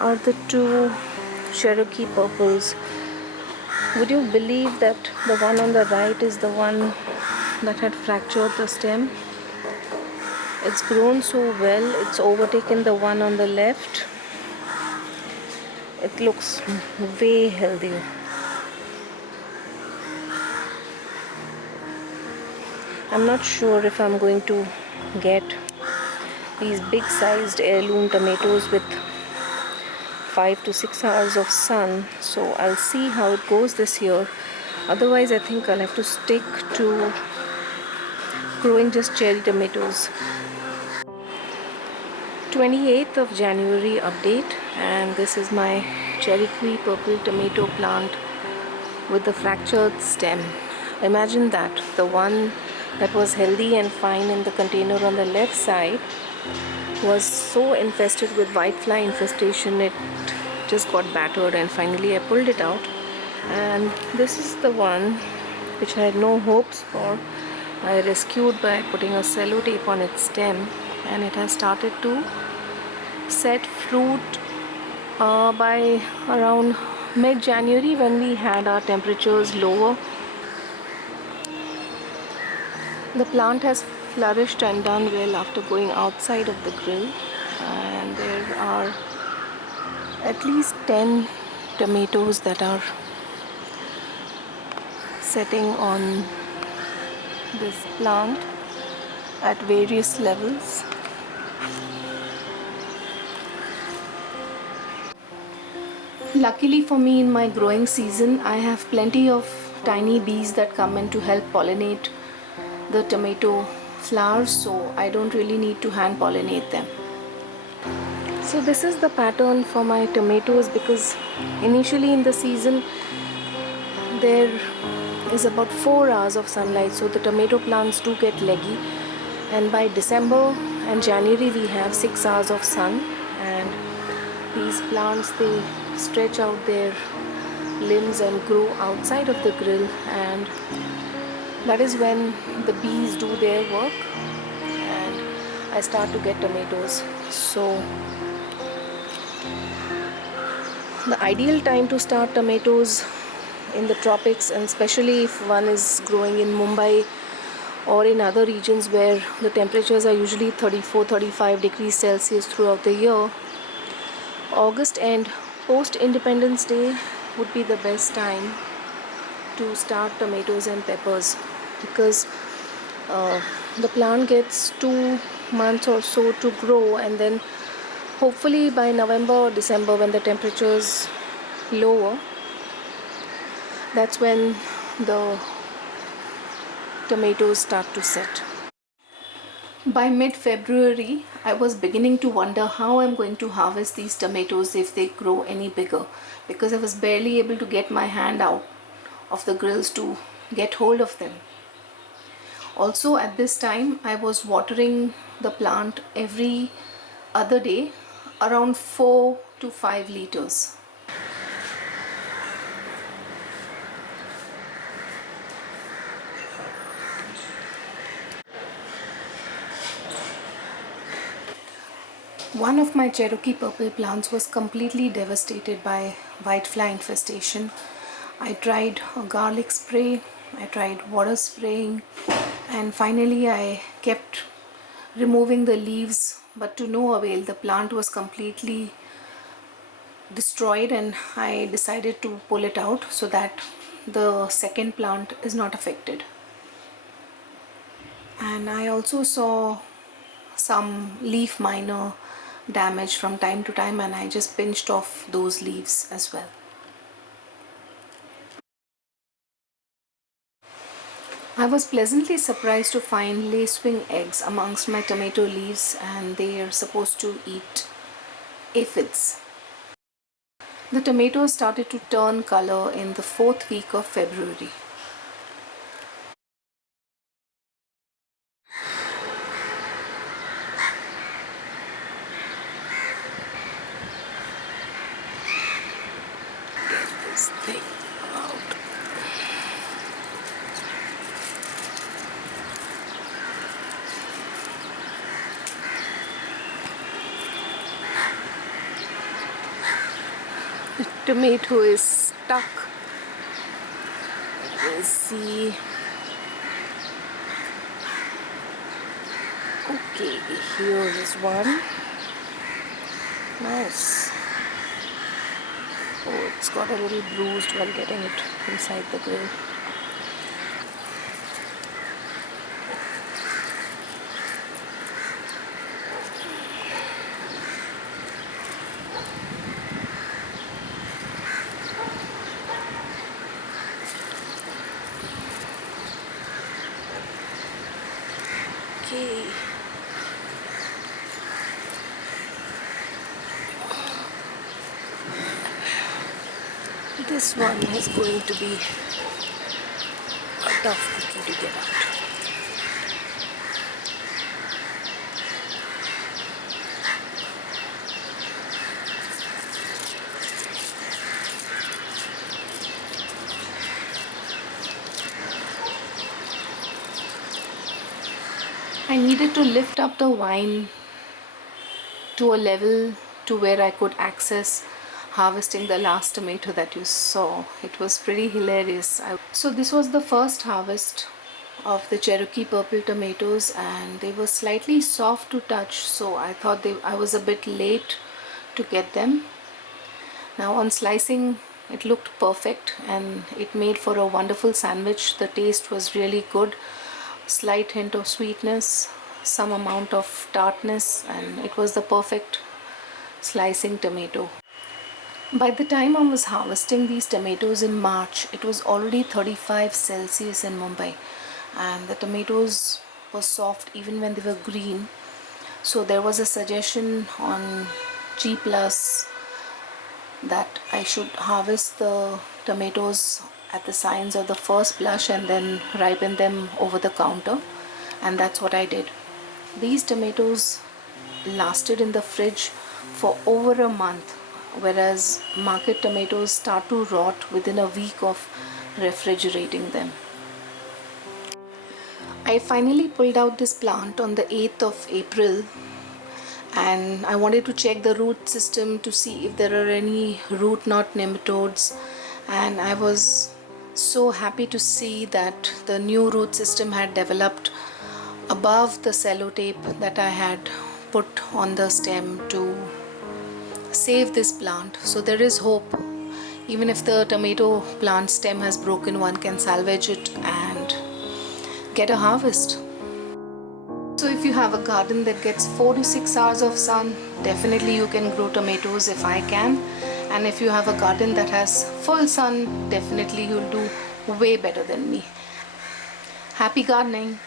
are the two Cherokee purples. Would you believe that the one on the right is the one that had fractured the stem? It's grown so well, it's overtaken the one on the left. It looks way healthier. I'm not sure if I'm going to get these big sized heirloom tomatoes with 5 to 6 hours of sun, so I'll see how it goes this year. Otherwise I think I'll have to stick to growing just cherry tomatoes. 28th of January update, and this is my Cherokee purple tomato plant with the fractured stem. Imagine that, the one that was healthy and fine in the container on the left side was so infested with whitefly infestation it just got battered, and finally I pulled it out. And this is the one which I had no hopes for. I rescued by putting a cello tape on its stem, and it has started to set fruit by around mid-January, when we had our temperatures lower. The plant has flourished and done well after going outside of the grill, and there are at least 10 tomatoes that are setting on this plant at various levels. Luckily for me, in my growing season, I have plenty of tiny bees that come in to help pollinate the tomato flowers, so I don't really need to hand pollinate them. So this is the pattern for my tomatoes, because initially in the season there is about 4 hours of sunlight, so the tomato plants do get leggy, and by December and January we have 6 hours of sun, and these plants, they stretch out their limbs and grow outside of the grill, and that is when the bees do their work and I start to get tomatoes. So the ideal time to start tomatoes in the tropics, and especially if one is growing in Mumbai or in other regions where the temperatures are usually 34-35 degrees Celsius throughout the year, August end, post Independence Day, would be the best time to start tomatoes and peppers, because the plant gets 2 months or so to grow, and then hopefully by November or December, when the temperatures lower, that's when the tomatoes start to set. By mid-February, I was beginning to wonder how I'm going to harvest these tomatoes if they grow any bigger, because I was barely able to get my hand out of the grills to get hold of them. Also at this time, I was watering the plant every other day, around 4 to 5 liters. One of my Cherokee purple plants was completely devastated by whitefly infestation. I tried a garlic spray, I tried water spraying, and finally I kept removing the leaves, but to no avail. The plant was completely destroyed, and I decided to pull it out so that the second plant is not affected. And I also saw some leaf miner damage from time to time, and I just pinched off those leaves as well. I was pleasantly surprised to find lacewing eggs amongst my tomato leaves, and they are supposed to eat aphids. The tomatoes started to turn color in the 4th week of February. Get this thing out. The tomato is stuck. Let me see. Okay, here is one. Nice. Oh, it's got a little bruised while getting it inside the grill. Okay. This one is going to be a tough cookie to get out. I needed to lift up the vine to a level to where I could access harvesting the last tomato that you saw. It was pretty hilarious. So this was the first harvest of the Cherokee purple tomatoes, and they were slightly soft to touch, so I thought I was a bit late to get them. Now on slicing, it looked perfect and it made for a wonderful sandwich. The taste was really good. Slight hint of sweetness, some amount of tartness, and it was the perfect slicing tomato. By the time I was harvesting these tomatoes in March, it was already 35 Celsius in Mumbai, and the tomatoes were soft even when they were green. So there was a suggestion on G Plus that I should harvest the tomatoes at the signs of the first blush and then ripen them over the counter, and that's what I did. These tomatoes lasted in the fridge for over a month, whereas market tomatoes start to rot within a week of refrigerating them. I finally pulled out this plant on the 8th of April, and I wanted to check the root system to see if there are any root knot nematodes, and I was so happy to see that the new root system had developed above the sellotape that I had put on the stem to save this plant. So there is hope. Even if the tomato plant stem has broken, one can salvage it and get a harvest. So if you have a garden that gets 4 to 6 hours of sun, definitely you can grow tomatoes if I can. And if you have a garden that has full sun, definitely you'll do way better than me. Happy gardening!